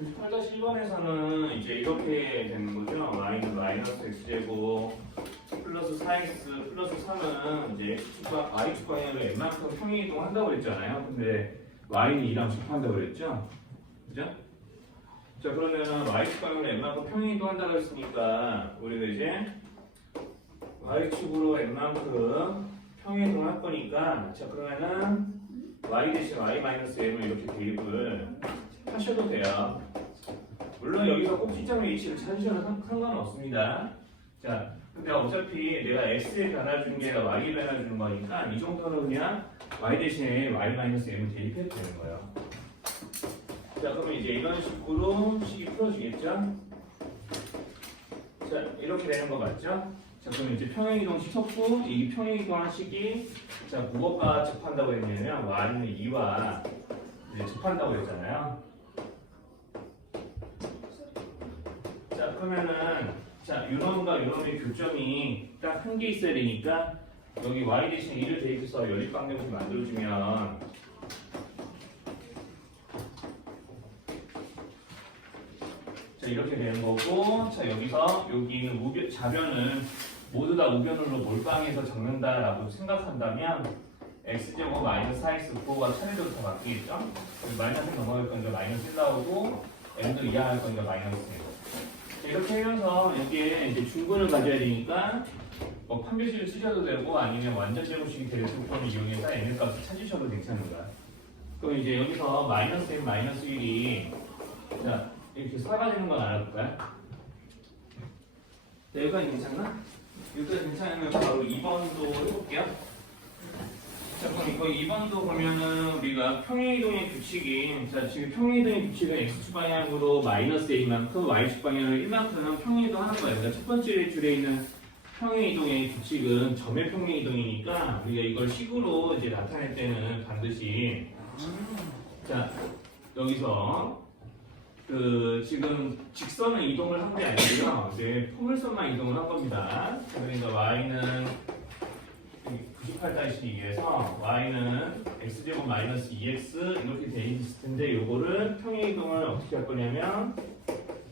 8-1번에서는 이제 이렇게 되는 거죠. y는 마이너스 x제곱 플러스 4x 플러스 3은 이제 x축과 y축 방향으로 n만큼 평행 이동 한다고 그랬잖아요. 근데 y는 2랑 접한다고 그랬죠. 그죠? 자 그러면은 y축 방향으로 n만큼 평행 이동 한다고 했으니까 우리가 이제 y축으로 n만큼 평행 이동 할 거니까 자 그러면은 y 대신 y 마이너스 m을 이렇게 대입을 하셔도 돼요. 물론 여기서 꼭지점의 위치를 찾으셔도 상- 상관은 없습니다. 자, 근데 어차피 내가 x에 변화 준게 y에 변화 주는 거니까 이 정도는 그냥 y 대신에 y 마이너스 m을 대입해도 되는 거예요. 자, 그러면 이제 이런 식으로 식이 풀어지겠죠? 자, 이렇게 되는 거 맞죠? 자, 그럼 이제 평행이동 시켰고 이 평행이동한 식이 자, 무엇과 접한다고 했냐면 y는 2와 이제 접한다고 했잖아요. 자 그러면은 자 유놈과 유놈의 교점이 딱 한 개 있어야 되니까 여기 y 대신 2를 대입해서 연립방정식 만들어주면 자 이렇게 되는 거고 자 여기서 여기 있는 우변, 좌변을 모두 다 우변으로 몰빵해서 적는다라고 생각한다면 x제곱 마이너스 4x 9가 차례대로 다 바뀌겠죠? 마이너스 넘어갈 거니까 마이너스 1 나오고 m도 이하할 거니까 마이너스 1 이렇게 하면서 이게 이제 중근을 가져야 되니까 뭐 판별식을 쓰셔도 되고 아니면 완전 제곱식이 되는 조건을 이용해서 n의 값을 찾으셔도 괜찮은 거야. 그럼 이제 여기서 마이너스 1, 마이너스 1이 자 이렇게 사라지는 건 알아볼까요? 네, 여기까지 괜찮나? 여기까지 괜찮으면 바로 2번도 해볼게요. 자 그럼 이거 2번도 보면은 우리가 평행이동의 규칙이 자 지금 평행이동의 규칙은 x축 방향으로 마이너스 a만큼 y축 방향으로 1만큼 평행이동 하는 거예요. 그러니까 첫 번째 줄에 있는 평행이동의 규칙은 점의 평행이동이니까 우리가 이걸 식으로 이제 나타낼 때는 반드시 자 여기서 그 지금 직선은 이동을 한 게 아니고요. 이제 포물선만 이동을 한 겁니다. 그러니까 y는 98-2에서 y는 x제곱 마이너스 2x 이렇게 돼 있을 텐데 요거를 평행 이동을 어떻게 할 거냐면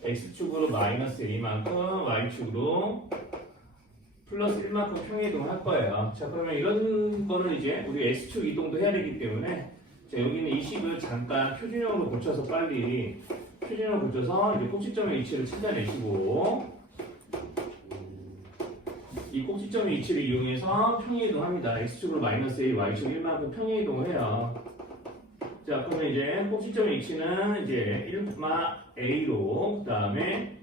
x축으로 마이너스 a만큼 y축으로 플러스 1만큼 평행 이동을 할 거예요. 자 그러면 이런 거는 이제 우리 x축 이동도 해야 되기 때문에 자, 여기는 이 식을 잠깐 표준형으로 고쳐서 빨리 표준형으로 고쳐서 이제 꼭지점의 위치를 찾아내시고 이 꼭지점의 위치를 이용해서 평행이동합니다. x축으로 마이너스 a, y축 1만큼 평행이동을 해요. 자, 그러면 이제 꼭지점의 위치는 이제 1마 a로 그 다음에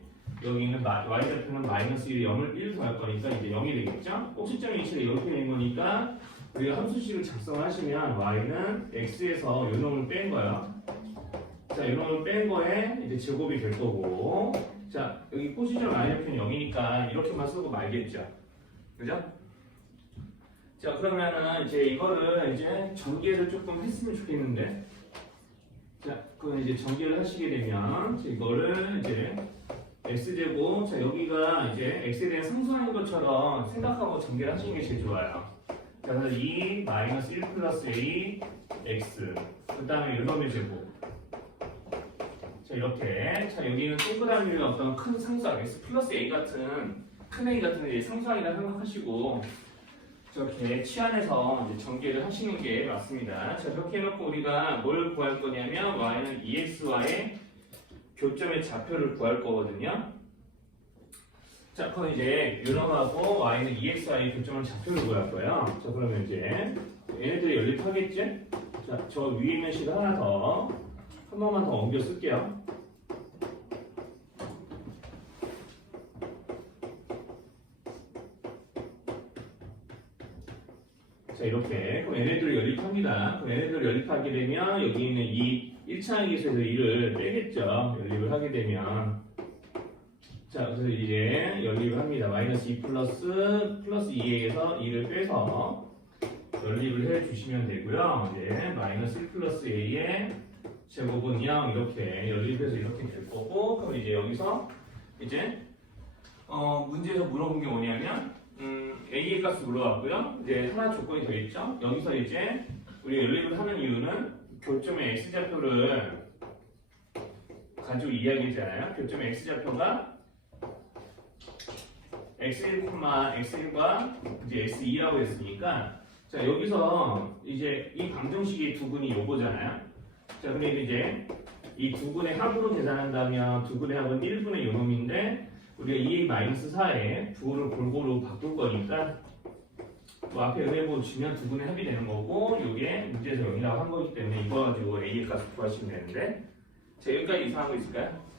여기 있는 마- y좌표는 마이너스 1, 0을 1 더할 거니까 이제 0이 되겠죠? 꼭지점의 위치를 이렇게 낸 거니까 우리가 함수식을 작성하시면 y는 x에서 요 놈을 뺀 거예요. 자, 요 놈을 뺀 거에 이제 제곱이 될 거고 자, 여기 꼭지점 y좌표는 0이니까 이렇게만 쓰고 말겠죠? 그죠? 자 그러면은 이제 이거를 이제 전개를 조금 했으면 좋겠는데 자 그럼 이제 전개를 하시게 되면 이거를 이제 x 제곱 자 여기가 이제 x에 대한 상수하는 것처럼 생각하고 전개를 하시는 게 제일 좋아요. 자 그래서 2 마이너스 1 플러스 a x 그 다음에 요놈의 제곱 자 이렇게 자 여기는 동그라미 어떤 큰 상수학 x 플러스 a 같은 큰 A 같은 게 상수항이라 생각하시고 저렇게 치안에서 이제 전개를 하시는 게 맞습니다. 자, 그렇게 해놓고 우리가 뭘 구할 거냐면 y는 2x와의 교점의 좌표를 구할 거거든요. 자, 그럼 이제 유놈하고 y는 2x와의 교점의 좌표를 구할 거예요. 자, 그러면 이제 얘네들이 연립하겠지? 자, 저 위에 있는 식 하나 더, 한 번만 더 옮겨 쓸게요. 자 이렇게 그럼 얘네들을 연립합니다. 그럼 얘네들을 연립하게 되면 여기 있는 이 1차의 기수에서 2를 빼겠죠. 연립을 하게 되면 자 그래서 이제 연립을 합니다. 마이너스 2 플러스 플러스 2에서 2를 빼서 연립을 해 주시면 되고요. 이제 마이너스 1 플러스 a의 제곱은 0 이렇게 연립해서 이렇게 될 거고 그럼 이제 여기서 이제 어, 문제에서 물어본 게 뭐냐면 음, A의 값을 물어봤고요. 이제 하나 조건이 더 있죠. 여기서 이제 우리 연립을 하는 이유는 교점의 X좌표를 가지고 이야기했잖아요. 교점 x좌표가 x1, x1과 이제 x2라고 했으니까 자 여기서 이제 이 방정식의 두 근이 요거잖아요. 자 근데 이제 이 두 근의 합으로 계산한다면 두 근의 합은 1분의 요놈인데 우리가 2a-4에 부호를 골고루 바꿀 거니까 뭐 앞에 의해보 주면 두 분의 합이 되는 거고 이게 문제에서 0이라고 한 거기 때문에 이거 가지고 A의 값을 구하시면 되는데 자 여기까지 이상한 거 있을까요?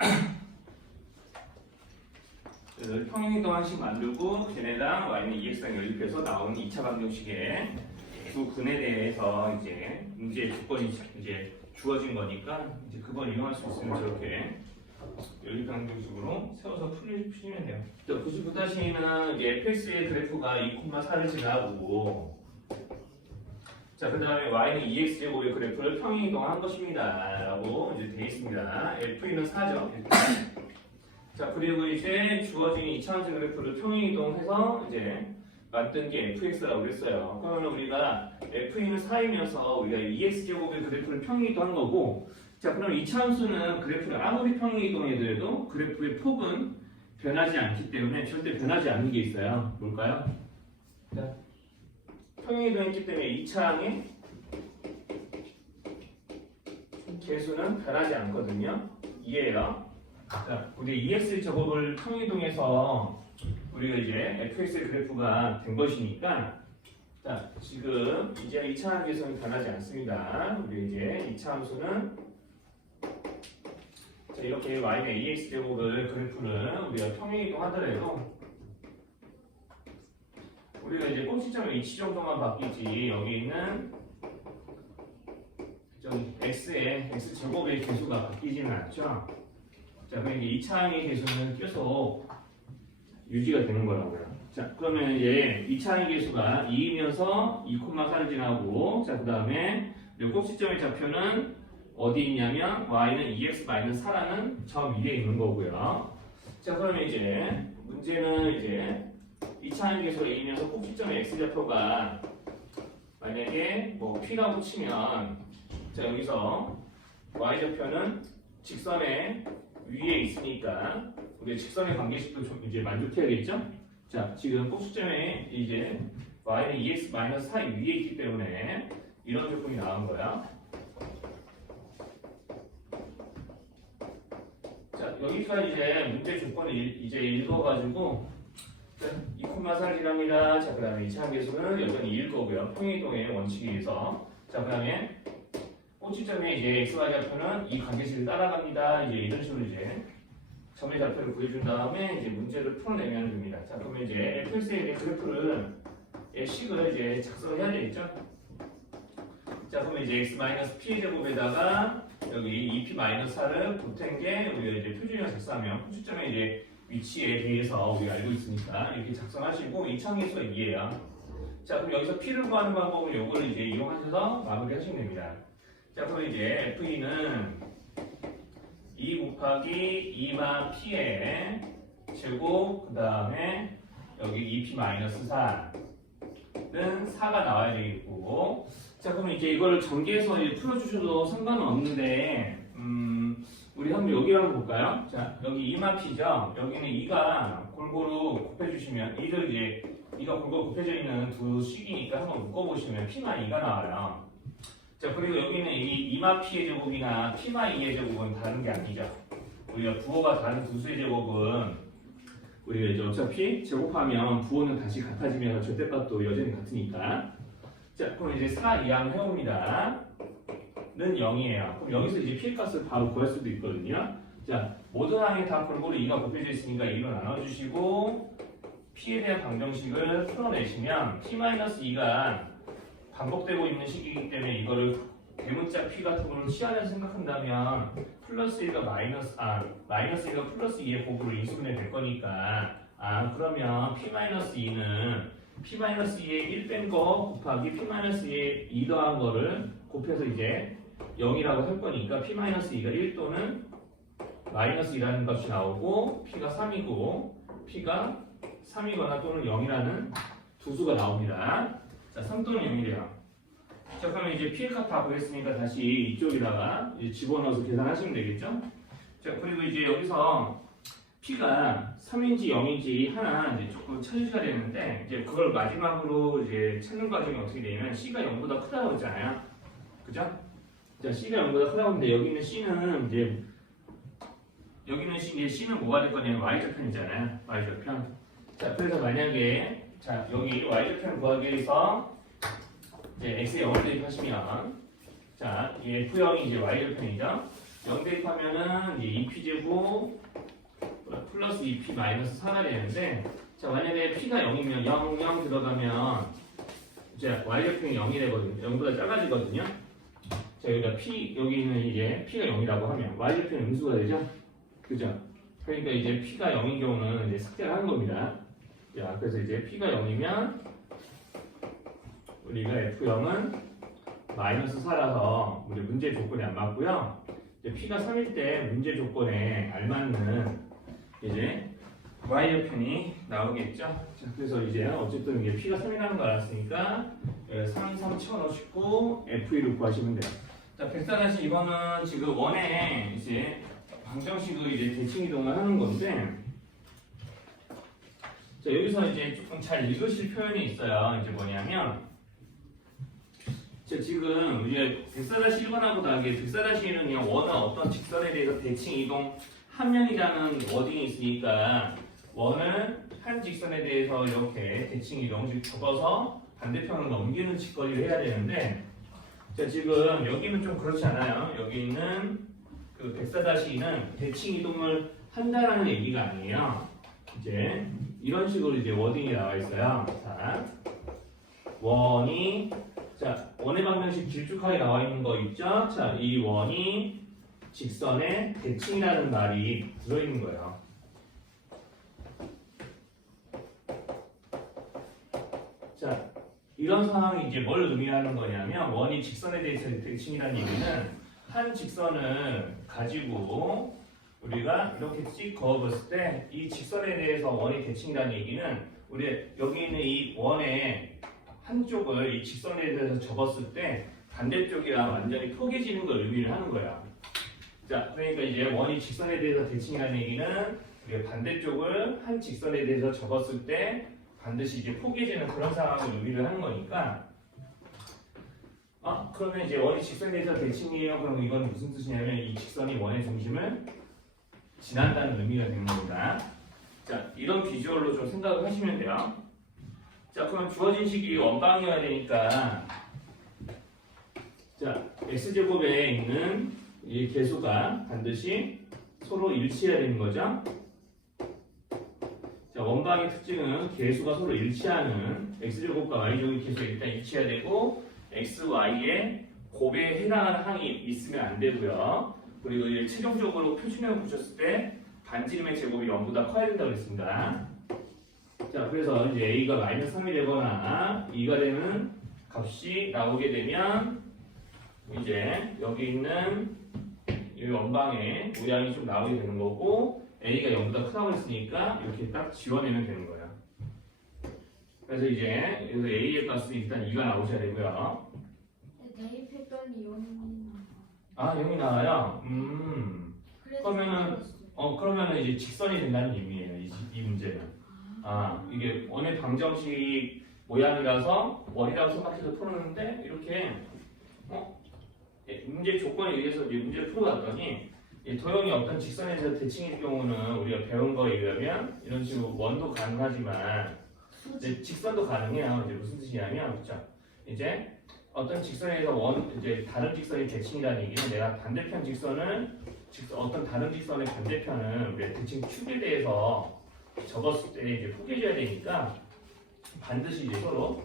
그 평행 이동 한식 만들고 걔네랑 y는 ex랑 연립해서 나온 2차 방정식의 두 근에 대해서 이제 문제 조건이 이제 주어진 거니까 이제 그걸 이용할 수 있으면 저렇게 연립 방정식으로 세워서 풀리, 풀리면 돼요. 99-는 fx의 그래프가 2,4를 지나고 자, 그 다음에 y는 2x제곱의 그래프를 평행이동한 것입니다. 라고 이제 되어 있습니다. f는 4죠. 자, 그리고 이제 주어진 2차원적 그래프를 평행이동해서 이제 만든 게 fx라고 그랬어요. 그러면 우리가 f는 4이면서 우리가 2x제곱의 그래프를 평행이동한 거고 자, 그럼 이 차함수는 그래프를 아무리 평행 이동해도 그래프의 폭은 변하지 않기 때문에 절대 변하지 않는 게 있어요. 뭘까요? 자, 평행 이동했기 때문에 이 차항의 개수는 변하지 않거든요. 이해요. 자, 우리 EX 제곱을 평행 이동해서 우리가 이제 fx의 그래프가 된 것이니까 자, 지금 이제 이 차항 개수는 변하지 않습니다. 우리 이제 이 차함수는 자, 이렇게 y는 ax 제곱을 그래프를 우리가 평행이동 하더라도 우리가 이제 꼭지점의 위치 정도만 바뀌지 여기 있는 좀 x의 x 제곱의 개수가 바뀌지는 않죠. 자, 그럼 이제 2차항의 개수는 계속 유지가 되는 거라고요. 자, 그러면 이제 2차항의 개수가 2이면서 2,4를 지나고 자, 그 다음에 꼭지점의 좌표는 어디 있냐면 y는 2x-4라는 점 위에 있는 거고요. 자 그러면 이제 문제는 이제 2차항 계수 a면서 꼭지점의 x좌표가 만약에 뭐 p라고 치면 자 여기서 y좌표는 직선의 위에 있으니까 우리 직선의 관계식도 좀 이제 만족해야겠죠? 자 지금 꼭지점에 이제 y는 2x-4 위에 있기 때문에 이런 조건이 나온 거야. 자, 여기까지 이제 문제 조건을 일- 이제 읽어가지고 2,4이랍니다. 자, 그 다음에 2차 계수는 여전히 1 거고요. 평행이동의 원칙에 의해서. 자, 그 다음에 꼭지점에 이제 xy 좌표는 이 관계식을 따라갑니다. 이제 이런 식으로 이제 점의 좌표를 구해준 다음에 이제 문제를 풀어내면 됩니다. 자, 그러면 이제 fx의 그래프를 의 식을 이제 작성을 해야 되겠죠? 자, 그러면 이제 x p의 제곱에다가 여기 2p-4를 보탠 게 우리가 이제 표준형 작성하면 표준점의 이제 위치에 대해서 우리가 알고 있으니까 이렇게 작성하시고 이 창의 수가 2예요. 자 그럼 여기서 p를 구하는 방법은 요거를 이제 이용하셔서 마무리하시면 됩니다. 자 그럼 이제 f는 2 곱하기 2만 p의 제곱 그 다음에 여기 2p-4는 4가 나와야 되겠고 자 그러면 이제 이걸 전개해서 풀어주셔도 상관은 없는데 음 우리 한번 여기 한번 볼까요? 자 여기 2만 p죠. 여기는 2가 골고루 곱해주시면 2를 이제 2가 골고루 곱해져 있는 두 식이니까 한번 묶어보시면 p만 2가 나와요. 자 그리고 여기는 이 2만 p의 제곱이나 p만 2의 제곱은 다른 게 아니죠. 우리가 부호가 다른 두 수의 제곱은 우리가 이제 어차피 제곱하면 부호는 다시 같아지면서 절대값도 여전히 같으니까 자, 그럼 이제 4 이항 해봅니다. 는 0이에요. 그럼 여기서 이제 피해 값을 바로 구할 수도 있거든요. 자, 모든 항에 다 골고루 2가 곱해져 있으니까 2로 나눠주시고 P에 대한 방정식을 풀어내시면 P-2가 반복되고 있는 식이기 때문에 이거를 대문자 P 같은 거를 치환해서 생각한다면 플러스 1과 마이너스 아 마이너스 1과 플러스 2의 곱으로 인수분해 될 거니까 아 그러면 P-2는 P-2에 1뺀 거 곱하기 P-2에 2 더한 거를 곱해서 이제 0이라고 할 거니까 P-2가 1 또는 마이너스 2라는 값이 나오고 P가 3이고 P가 3이거나 또는 0이라는 두 수가 나옵니다. 자, 3 또는 0이래요. 자 그러면 이제 P값 다 구했으니까 다시 이쪽에다가 집어넣어서 계산하시면 되겠죠? 자 그리고 이제 여기서 P가 3인지 0인지 하나 이제 조금 찾으셔야 되는데 이제 그걸 마지막으로 이제 찾는 과정이 어떻게 되냐면 C가 0보다 크다고 했잖아요. 그죠? 자 C가 0보다 크다고 했는데 여기 있는 C는 이제 여기는 C, C는 뭐가 될 거냐면 Y절편이잖아요. Y절편. 자 그래서 만약에 자 여기 Y절편 구하기 위해서 이제 X에 0을 대입하시면 자, 이 F형이 이제 Y절편이죠. 0 대입하면은 이제 2P제곱 플러스 2P 마이너스 4가 되는데 자, 만약에 P가 0이면 0, 0 들어가면 이제 Y절편이 0이 되거든요. 0보다 작아지거든요. 자, 여기가 P, 여기는 이제 P가 0이라고 하면 Y절편이 음수가 되죠. 그죠? 그러니까 이제 P가 0인 경우는 이제 삭제를 하는 겁니다. 자, 그래서 이제 P가 0이면 우리가 F0은 마이너스 4라서 우리 문제 조건이 안 맞고요. 이제 P가 3일 때 문제 조건에 알맞는 이제 Y절편이 나오겠죠. 자, 그래서 이제 어쨌든 이게 P가 3이라는 걸 알았으니까 3, 3 채워넣으시고 F1을 구하시면 돼요. 자, 백사다시 이거는 지금 원에 이제 방정식으로 이제 대칭 이동을 하는 건데 자, 여기서 이제 조금 잘 읽으실 표현이 있어요. 이제 뭐냐면 자, 지금 이제 백사다시 1번하고 다르게 백사다시 1은 그냥 원은 어떤 직선에 대해서 대칭 이동 한 면이라는 워딩이 있으니까 원을 한 직선에 대해서 이렇게 대칭 이동 즉 접어서 반대편으로 넘기는 직거리를 해야 되는데 자 지금 여기는 좀 그렇지 않아요. 여기 있는 그 백사다시는 대칭 이동을 한다라는 얘기가 아니에요. 이제 이런 식으로 이제 워딩이 나와 있어요. 자 원이 자, 원의 방정식 길쭉하게 나와 있는 거 있죠? 자, 이 원이 직선의 대칭이라는 말이 들어있는 거예요. 자, 이런 상황이 이제 뭘 의미하는 거냐면 원이 직선에 대해서 대칭이라는 얘기는 한 직선을 가지고 우리가 이렇게 찍 그어봤을 때 이 직선에 대해서 원이 대칭이라는 얘기는 우리 여기 있는 이 원의 한쪽을 이 직선에 대해서 접었을 때 반대쪽이랑 완전히 포개지는 걸 의미를 하는 거야. 자, 그러니까 이제 원이 직선에 대해서 대칭이라는 얘기는 반대쪽을 한 직선에 대해서 접었을 때 반드시 이제 포개지는 그런 상황을 의미를 하는 거니까 아, 그러면 이제 원이 직선에 대해서 대칭이에요. 그럼 이건 무슨 뜻이냐면 이 직선이 원의 중심을 지난다는 의미가 되는 겁니다. 자, 이런 비주얼로 좀 생각을 하시면 돼요. 자, 그럼 주어진 식이 원방이어야 되니까 자, x제곱에 있는 이 개수가 반드시 서로 일치해야 되는 거죠. 자, 원방의 특징은 개수가 서로 일치하는 x제곱과 y제곱의 개수가 일단 일치해야 되고 x, y의 곱에 해당하는 항이 있으면 안 되고요. 그리고 이제 최종적으로 표준형을 붙였을 때 반지름의 제곱이 0보다 커야 된다고 했습니다. 자, 그래서 이제 a가 마이너스 3이 되거나 2가 되는 값이 나오게 되면 이제 여기 있는 이 원방의 모양이 좀 나오게 되는 거고 a가 0보다 크다고 했으니까 이렇게 딱 지워내면 되는 거예요. 그래서 이제 여기서 a의 값은 일단 2가 나오셔야 되고요. 대입했더니 용이 아, 0이 나와요? 음. 그러면은. 어, 그러면은 이제 직선이 된다는 의미예요. 이, 이 문제는. 아, 이게 원의 방정식 모양이라서 원이라고 생각해서 풀었는데 이렇게 어? 예, 문제 조건에 의해서 이제 문제를 풀어갔더니 이 도형이 어떤 직선에서 대칭일 경우는 우리가 배운 거에 의하면 이런 식으로 원도 가능하지만 이제 직선도 가능해요. 이제 무슨 뜻이냐면 그죠? 이제 어떤 직선에서 원 이제 다른 직선이 대칭이라는 얘기는 내가 반대편 직선을 직 어떤 다른 직선의 반대편은 우리가 대칭 축에 대해서 접었을 때 이제 포개져야 되니까 반드시 이제 서로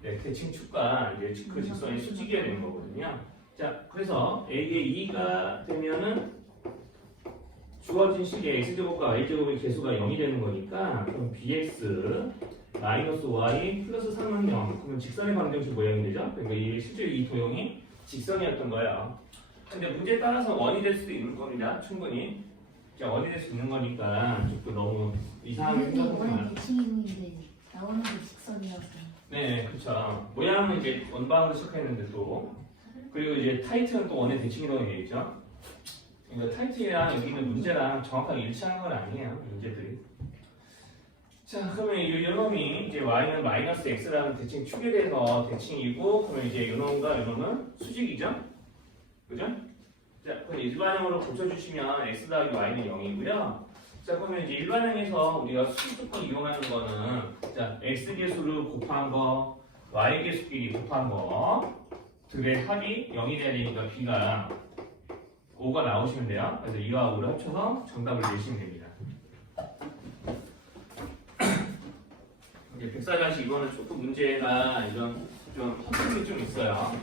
네, 대칭 축과 이제 그 직선이 수직이어야 되는 거거든요. 자, 그래서 A의 2가 되면은 주어진 식의 x제곱과 y제곱의 개수가 0이 되는 거니까 그럼 bx 마이너스 y 플러스 3은 0 그러면 직선의 방정식 모양이 되죠? 그러니까 이 실제 이 도형이 직선이었던 거예요. 근데 문제에 따라서 원이 될 수도 있는 겁니다. 충분히. 자, 원이 될 수 있는 거니까 조금 너무 이상하게 생각하지 마. 나오는 게 네, 네, 그렇죠. 모양은 이제 원방으로 시작했는데 또 그리고 이제 타이틀은 또 원의 대칭 이동이 되어 있죠. 그러니까 타이틀이랑 여기 있는 문제랑 정확하게 일치하는 건 아니에요. 문제들이. 자, 그러면 이 요놈이 이제 y는 마이너스 x라는 대칭 축에 대해서 대칭이고, 그러면 이제 요놈과 요놈은 수직이죠? 그죠? 자, 그럼 일반형으로 고쳐주시면 x 더하기 y는 0이고요. 자, 그러면 이제 일반형에서 우리가 수직 조건 이용하는 거는, 자, x 계수를 곱한 거, y 계수끼리 곱한 거, 둘의 합이 0이 돼야 되니까 b가 5가 나오시면 돼요. 그래서 2와 5를 합쳐서 정답을 내시면 됩니다. 이제 백사장식 이거는 조금 문제가 이런 좀 허점이 좀 있어요.